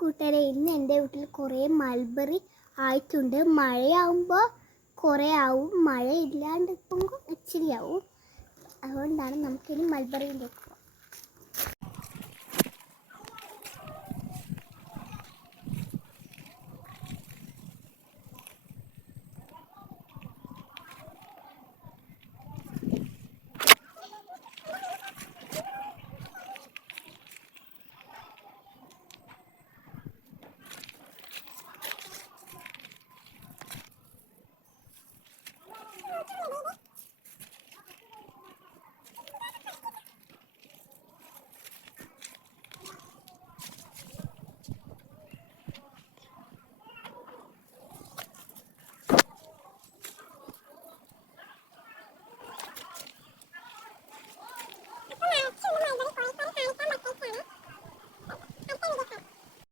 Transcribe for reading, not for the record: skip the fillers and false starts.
കൂട്ടുകാരെ, ഇന്ന് എൻ്റെ വീട്ടിൽ കുറേ മൾബറി ആയിട്ടുണ്ട്. മഴയാകുമ്പോൾ കുറേ ആവും, മഴ ഇല്ലാണ്ട് ഇരിക്കുമ്പോൾ ഇച്ചിരി ആവും. അതുകൊണ്ടാണ് നമുക്കിനി മൾബറിയിലേക്ക്